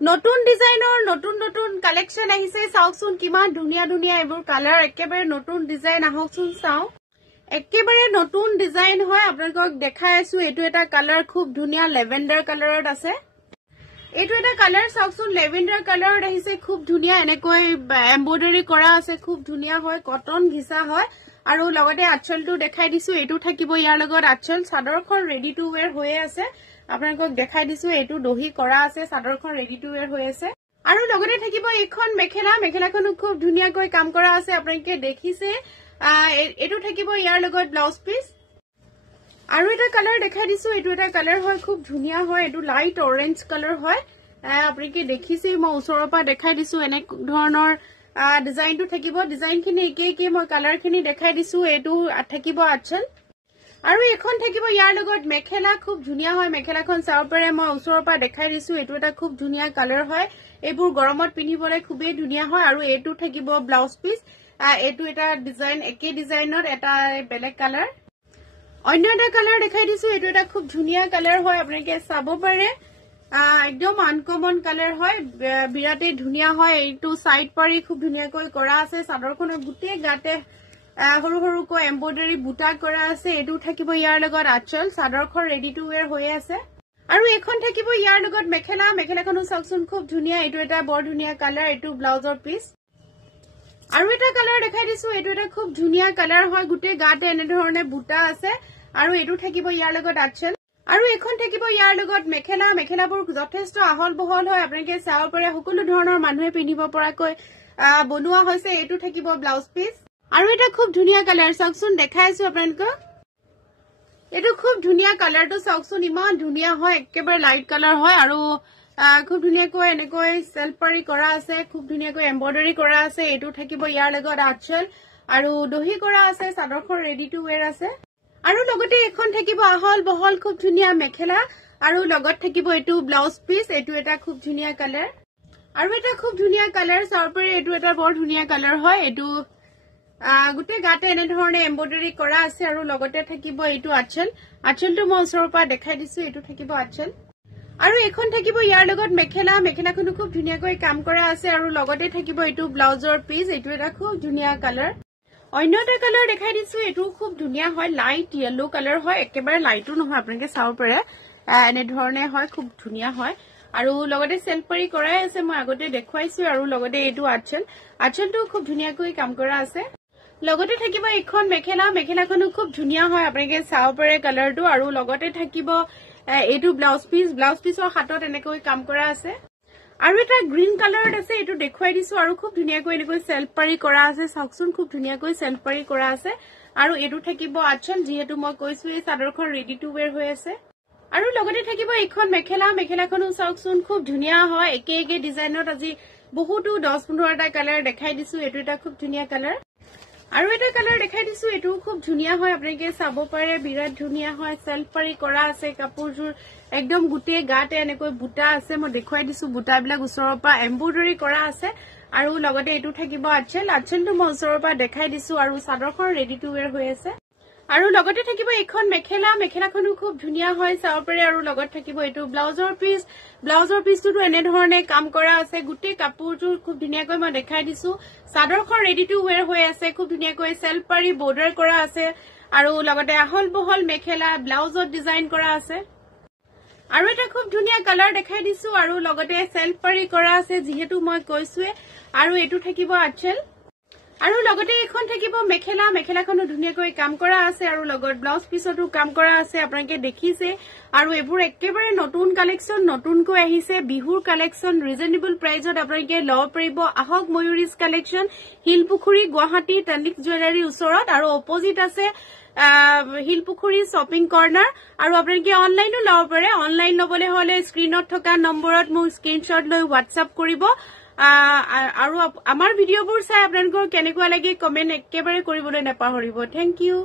নতুন ডিজাইনৰ নতুন কালেকশন আহিছে চাওকচোন কিমান ধুনিয়া ধুনিয়া এবোৰ কালাৰ একেবাৰে নতুন ডিজাইন আহকচোন চাও একেবাৰে নতুন ডিজাইন হয় আপোনালোকক দেখাই আছো এটো এটা কালাৰ খুব ধুনিয়া লেভেন্ডাৰ কালাৰত আছে এটো এটা কালাৰ চাওকচোন লেভেন্ডাৰ কালাৰত আহিছে খুব ধুনিয়া এনেকৈ এমব্ৰয়ডাৰী কৰা আছে খুব ধুনিয়া হয় কটন ঘিসা হয় আৰু লগতে আঁচলটো দেখাই দিছো এটো থাকিব ইয়াৰ লগত আঁচল চাদৰখন ৰেডি টু ওয়্যাৰ হৈ আছে আপোনালোকক দেখাই দিছো এটো দহি কৰা আছে চাদৰখন ৰেডি টু ওয়্যাৰ হৈ আছে আৰু লগতে থাকিব এখন মেখেলাখনো খুব ধুনিয়াকৈ কাম কৰা আছে আপোনালোকে দেখিছে এটো থাকিব ইয়াৰ লগত ব্লাউজ পিস আৰু এটা কালাৰ দেখাই দিছো এটো এটা কালাৰ হয় খুব ধুনিয়া হয় এটো লাইট অৰেঞ্জ কালাৰ হয় আপোনালোকে দেখিছে মই ওচৰৰ পৰা দেখাই দিছো এনে ধৰণৰ ডিজাইনটো থাকিব ডিজাইনখিনি একে মই কালাৰখিনি দেখাই দিছো এটো থাকিব আঁচল আৰু এখন থাকিব ইয়াৰ লগত মেখেলা খুব ধুনিয়া হয় মেখেলাখন চাও পৰে মই ওচৰৰ পৰা দেখাই দিছো এটো এটা খুব ধুনিয়া কালাৰ হয় এবোৰ গৰমত পিন্ধিবলৈ খুবেই ধুনিয়া হয় আৰু এটো থাকিব ব্লাউজ পিস এটো এটা ডিজাইন একে ডিজাইনৰ এটা বেলেগ কালাৰ অন্য এটা কালাৰ দেখাই দিছো এটো এটা খুব ধুনিয়া কালাৰ হয় আপোনালোকে চাব পাৰে একদম আনকমন কালাৰ হয় বিৰাটে ধুনিয়া হয় এটো সাইড পাৰি খুব ধুনিয়াকৈ কৰা আছে চাদৰখনৰ গুটে গাতে হৰু হৰুকৈ এমব্ৰয়ডাৰী বুটা কৰা আছে এটো থাকিব ইয়াৰ লগত আঁচল চাদৰখন ৰেডি টু ওয়্যাৰ হৈ আছে আৰু এখন থাকিব ইয়াৰ লগত মেখেলাখনো চাওকচোন খুব ধুনিয়া এটো এটা বৰ ধুনিয়া কালাৰ এটো ব্লাউজৰ পিস আৰু এটা কালাৰ দেখাই দিছো এটো এটা খুব ধুনিয়া কালাৰ হয় গুটে গাতে এনে ধৰণে বুটা আছে আৰু এটো থাকিব ইয়াৰ লগত আঁচল আৰু এখন থাকিব ইয়াৰ লগত মেখেলাবোৰ যথেষ্ট আহল বহল হয় আপোনালোকে চাও পাৰে সকলো ধৰণৰ মানুহে পিন্ধিব পৰাকৈ বনোৱা হৈছে এটো থাকিব ব্লাউজ পিস আৰু এটা খুব ধুনিয়া কালাৰ চাওকচোন দেখাইছো আপোনালোকক এটো খুব ধুনিয়া কালাৰটো চাওকচোন ইমান ধুনিয়া হয় একেবাৰে লাইট কালাৰ হয় আৰু খুব ধুনিয়াকৈ এনেকৈ সেলফ পাৰি কৰা আছে খুব ধুনিয়াকৈ এমব্ৰয়ডাৰী কৰা আছে এটো থাকিব ইয়াৰ লগত আঁচল আৰু দহি কৰা আছে চাদৰখন ৰেডি টু ওয়্যাৰ আছে আৰু লগতে এখন থাকিব আহল বহল খুব ধুনিয়া মেখেলা আৰু লগত থাকিব এটো ব্লাউজ পিস এটো এটা খুব ধুনিয়া কালাৰ আৰু এটা খুব ধুনিয়া কালাৰ চাওপৰে এটো এটা বৰ ধুনিয়া কালাৰ হয় এটো গুটে গাতে এনে ধৰণে এমব্ৰয়ডাৰী কৰা আছে আৰু লগতে থাকিব এটো আঁচলটো মই ওচৰৰ পৰা দেখাই দিছো এটো থাকিব আঁচল আৰু এখন থাকিব ইয়াৰ লগত মেখেলাখনো খুব ধুনিয়াকৈ কাম কৰা আছে আৰু লগতে থাকিব এটো ব্লাউজৰ পিস এটো এটা খুব ধুনিয়া কালাৰ অন্য এটা কালাৰ দেখাই দিছো এটো খুব ধুনিয়া হয় লাইট ইয়েলো কালাৰ হয় একেবাৰে লাইটো নহয় আপোনালোকে চাও পাৰে এনে ধৰণে হয় খুব ধুনিয়া হয় আৰু লগতে সেলফ পাৰি কৰাই আছে মই আগতে দেখুৱাইছো আৰু লগতে এটো আঁচলটো খুব ধুনিয়াকৈ কাম কৰা আছে লগতে থাকিব এখন মেখেলাখনো খুব ধুনিয়া হয় আপোনালোকে চাও পাৰে কালাৰটো আৰু লগতে থাকিব এটো ব্লাউজ পিসৰ হাতত এনেকৈ কাম কৰা আছে আৰু এটা গ্ৰীন কালাৰত আছে এটো দেখুৱাই দিছো আৰু খুব ধুনিয়াকৈ এনেকৈ সেলফ পাৰি কৰা আছে চাওকচোন খুব ধুনিয়াকৈ সেলফ পাৰি কৰা আছে আৰু এটো থাকিব আঁচল যিহেতু মই কৈছো এই চাদৰখন ৰেডি টু ওয়্যাৰ হৈ আছে আৰু লগতে থাকিব এখন মেখেলাখনো চাওকচোন খুব ধুনিয়া হয় একে ডিজাইনত আজি বহুতো 10-15টা কালাৰ দেখাই দিছো এটো এটা খুব ধুনিয়া কালাৰ আৰু এটা কালাৰ দেখাই দিছো এটো খুব ধুনিয়া হয় আপোনালোকে চাব পাৰে বিৰাট ধুনিয়া হয় সেলফ পাৰি কৰা আছে কাপোৰজোৰ একদম গুটে গাতে এনেকৈ বুটা আছে মই দেখুৱাই দিছো বুটাবিলাক ওচৰৰ পৰা এমব্ৰয়ডাৰী কৰা আছে আৰু লগতে এটো থাকিব আঁচলটো মই ওচৰৰ পৰা দেখাই দিছো আৰু চাদৰখন ৰেডি টু ওয়্যাৰ হৈ আছে আৰু লগতে থাকিব এখন মেখেলাখনো খুব ধুনিয়া হয় চাও পাৰে আৰু লগত থাকিব এটো ব্লাউজৰ পিসটো এনে ধৰণে কাম কৰা আছে গুটে কাপোৰজোৰ খুব ধুনিয়াকৈ মই দেখাই দিছো চাদৰখন ৰেডি টু ওয়্যাৰ হৈ আছে খুব ধুনিয়াকৈ সেলফ পাৰি বৰ্ডাৰ কৰা আছে আৰু লগতে আহল বহল মেখেলা ব্লাউজত ডিজাইন কৰা আছে আৰু এটা খুব ধুনিয়া কালাৰ দেখাই দিছো আৰু লগতে সেলফ পাৰি কৰা আছে যিহেতু মই কৈছোৱে আৰু এটো থাকিব আঁচল আৰু লগতে এখন থাকিব মেখেলাখনো ধুনিয়াকৈ কাম কৰা আছে আৰু লগত ব্লাউজ পিসটো কাম কৰা আছে আপোনালোকে দেখিছে আৰু এবোৰ একেবাৰে নতুন কালেকশন নতুনকৈ আহিছে বিহুৰ কালেকশন ৰিজনেবল প্ৰাইজত আপোনালোকে লব পাৰিব আহক ময়ুৰিজ কালেকশন হিলপুখুৰী গুৱাহাটী তনিক জুৱেলাৰী ওচৰত আৰু অপোজিট আছে হিলপুখুৰী শপিং কৰ্নাৰ আৰু আপোনালোকে অনলাইনো লব পাৰে অনলাইন লবলে হলে স্ক্ৰিনত থকা নম্বৰত মোৰ স্ক্ৰিনশ্বট লৈ WhatsApp কৰিব আৰু আমাৰ ভিডিঅ'বোৰ চাই আপোনালোকৰ কেনেকুৱা লাগে কমেন্ট একেবাৰে কৰিবলৈ নাপাহৰিব থ্যাংক ইউ